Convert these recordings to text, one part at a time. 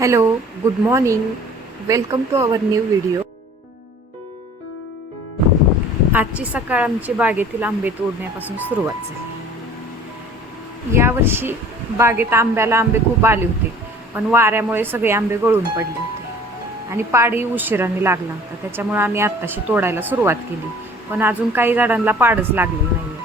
Hello good morning welcome to our new video आजची सकाळ आमची बागेतील आंबे तोडण्यापासून सुरुवात झाली. यावर्षी बागेत आंब्याला आंबे खूप आले होते पण वाऱ्यामुळे सगळे आंबे गळून पडले होते. आणि पाडही उशिराने लागला होता त्याच्यामुळे आम्ही आत्ताशी तोडायला सुरुवात केली. पण अजून काही झाडांना पाडच लागलेलं नाही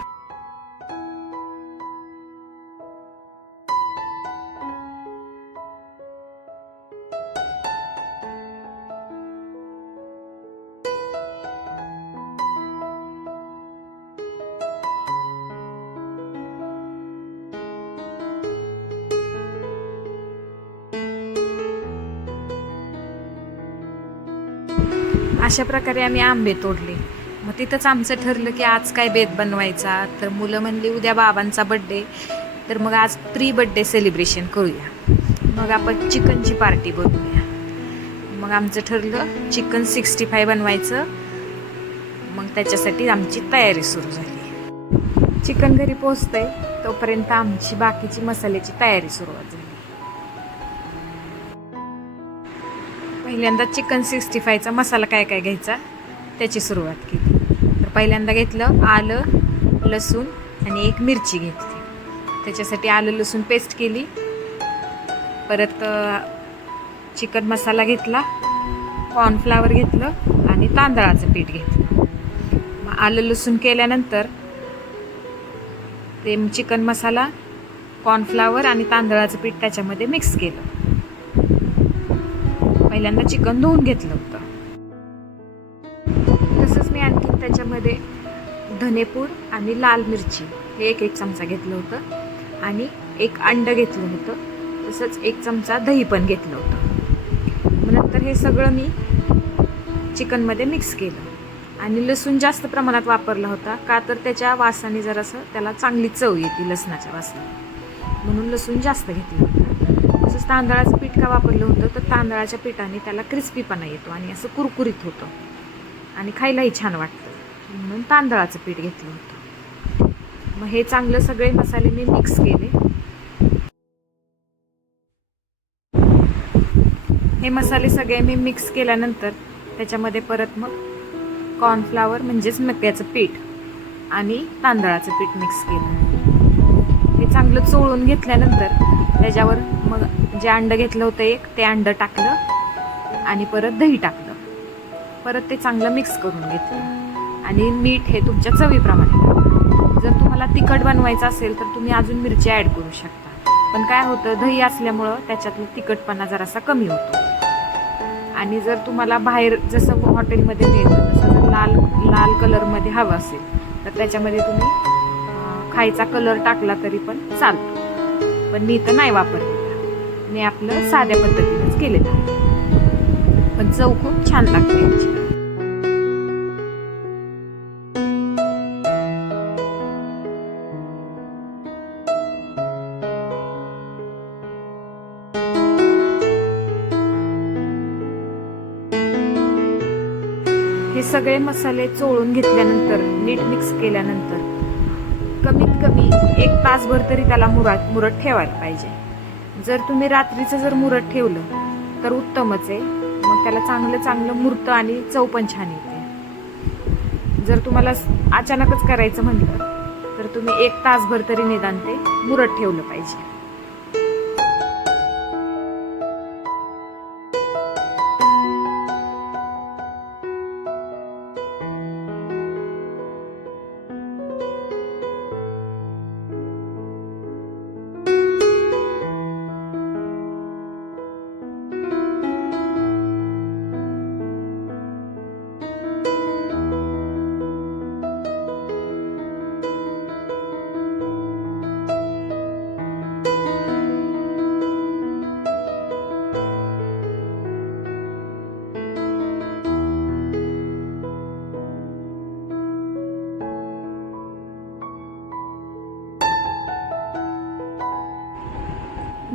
अशा प्रकारे आम्ही आंबे तोडले. मग तिथंच आमचं ठरलं की आज काय बेत बनवायचा. तर मुलं म्हणली उद्या बाबांचा बड्डे तर मग आज प्री बड्डे सेलिब्रेशन करूया. मग आपण चिकनची पार्टी बनवूया मग आमचं ठरलं चिकन सिक्स्टी फाय बनवायचं. मग त्याच्यासाठी आमची तयारी सुरू झाली. चिकन घरी पोचतंय तोपर्यंत आमची बाकीची मसाल्याची तयारी सुरुवात झाली. पहिल्यांदा चिकन सिक्स्टी फायचा मसाला काय काय घ्यायचा त्याची सुरुवात केली. तर पहिल्यांदा घेतलं आलं लसूण आणि एक मिरची घेतली. त्याच्यासाठी आलं लसूण पेस्ट केली. परत चिकन मसाला घेतला कॉर्नफ्लावर घेतलं आणि तांदळाचं पीठ घेतलं. मग आलं लसूण केल्यानंतर ते चिकन मसाला कॉर्नफ्लावर आणि तांदळाचं पीठ त्याच्यामध्ये मिक्स केलं. पहिल्यांदा चिकन धुवून घेतलं होतं. तसंच मी आणखी त्याच्यामध्ये धनेपूड आणि लाल मिरची हे एक एक चमचा घेतलं होतं. आणि एक अंड घेतलं होतं. तसंच एक चमचा दही पण घेतलं होतं. नंतर हे सगळं मी चिकनमध्ये मिक्स केलं. आणि लसूण जास्त प्रमाणात वापरला होता. का तर त्याच्या वासाने जरासं त्याला चांगली चव येते लसणाच्या वासाने. म्हणून लसूण जास्त घेतलं होतं. तांदळाचं पीठ का वापरलं होतं तर तांदळाच्या पिठाने त्याला क्रिस्पीपणा येतो आणि असं कुरकुरीत होतं. आणि खायलाही छान वाटतं. म्हणून तांदळाचं पीठ घेतलं होतं. मग हे चांगलं सगळे मसाले मी मिक्स केले. हे मसाले सगळे मी मिक्स केल्यानंतर त्याच्यामध्ये परत मग कॉर्नफ्लावर म्हणजेच मक्याचं पीठ आणि तांदळाचं पीठ मिक्स केलं. हे चांगलं चोळून घेतल्यानंतर त्याच्यावर मग जे अंडं घेतलं होतं एक ते अंडं टाकलं आणि परत दही टाकलं. परत ते चांगलं मिक्स करून घेतलं. आणि मीठ हे तुमच्या चवीप्रमाणे जर तुम्हाला तिखट बनवायचं असेल तर तुम्ही अजून मिरची ॲड करू शकता. पण काय होतं दही असल्यामुळं त्याच्यातलं तिखटपणा जरासा कमी होतो. आणि जर तुम्हाला बाहेर जसं हॉटेलमध्ये मिळतं तसं जर लाल लाल कलरमध्ये हवं असेल तर त्याच्यामध्ये तुम्ही खायचा कलर टाकला तरी पण चालतो. पण मी तर नाही वापरलेला मी आपलं साध्या पद्धतीनेच केलेलं आहे. पण चव खूप छान लागते याची. हे सगळे मसाले चोळून घेतल्यानंतर नीट मिक्स केल्यानंतर कमीत कमी एक तासभर तरी त्याला मुरात मुरत ठेवायला पाहिजे. जर तुम्ही रात्रीचं जर मुरत ठेवलं तर उत्तमच आहे. मग त्याला चांगलं चांगलं मुरतं आणि चव पण छान येते. जर तुम्हाला अचानकच करायचं म्हटलं तर तुम्ही एक तासभर तरी निदान ते मुरत ठेवलं पाहिजे.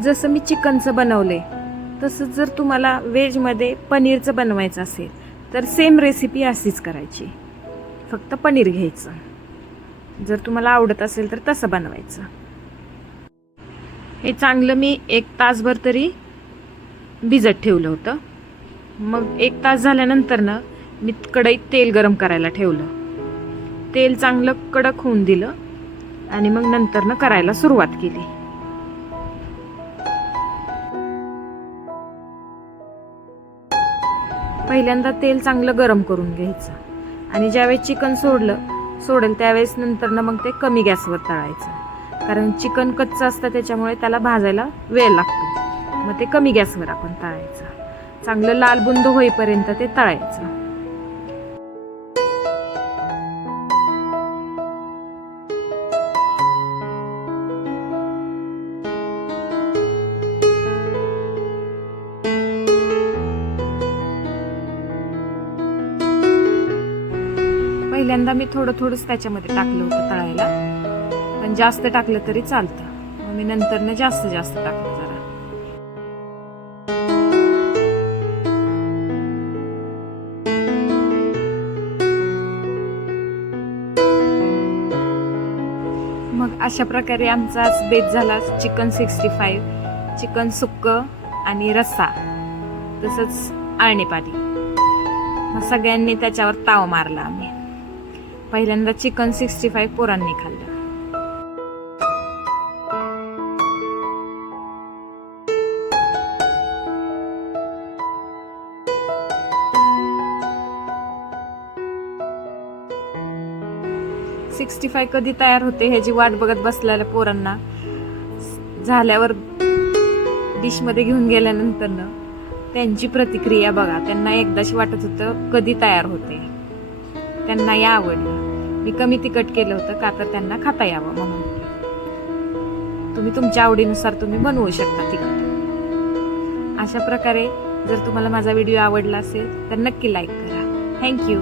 जसं मी चिकनचं बनवले तसंच जर तुम्हाला व्हेजमध्ये पनीरचं बनवायचं असेल तर सेम रेसिपी अशीच करायची. फक्त पनीर घ्यायचं. जर तुम्हाला आवडत असेल तर तसं बनवायचं. हे चांगलं मी एक तासभर तरी भिजत ठेवलं होतं. मग एक तास झाल्यानंतर ना मी कढईत तेल गरम करायला ठेवलं. तेल चांगलं कडक होऊन दिलं आणि मग नंतरनं करायला सुरुवात केली. पहिल्यांदा तेल चांगलं गरम करून घ्यायचं. आणि ज्यावेळेस चिकन सोडलं सोडेल त्यावेळेस नंतरनं मग ते कमी गॅसवर तळायचं. कारण चिकन कच्चं असतं त्याच्यामुळे त्याला भाजायला वेळ लागतो. मग ते कमी गॅसवर आपण तळायचं. चांगलं लाल बुंद होईपर्यंत ते तळायचं. पहिल्यांदा मी थोडं थोडंच त्याच्यामध्ये टाकलं होतं तळायला. पण जास्त टाकलं तरी चालतं. मग मी नंतरनं जास्त जास्त टाकलं जरा. मग अशा प्रकारे आमचा आज बेत झाला chicken sixty five chicken sukka आणि रस्सा तसंच आळणीपाली मग सगळ्यांनी त्याच्यावर ताव मारला आम्ही. पहिल्यांदा चिकन सिक्स्टी फाईव्ह पोरांनी खाल्लं. सिक्स्टी फाय कधी तयार होते ह्याची वाट बघत बसलेल्या पोरांना झाल्यावर डिशमध्ये घेऊन गेल्यानंतर त्यांची प्रतिक्रिया बघा. त्यांना एकदाशी वाटत होतं कधी तयार होते. त्यांनाही आवडलं. मी कमी तिखट केलं होतं का तर त्यांना खाता यावं म्हणून. तुम्ही तुमच्या आवडीनुसार तुम्ही बनवू शकता तिखट. अशा प्रकारे जर तुम्हाला माझा व्हिडिओ आवडला असेल तर नक्की लाईक करा. थँक्यू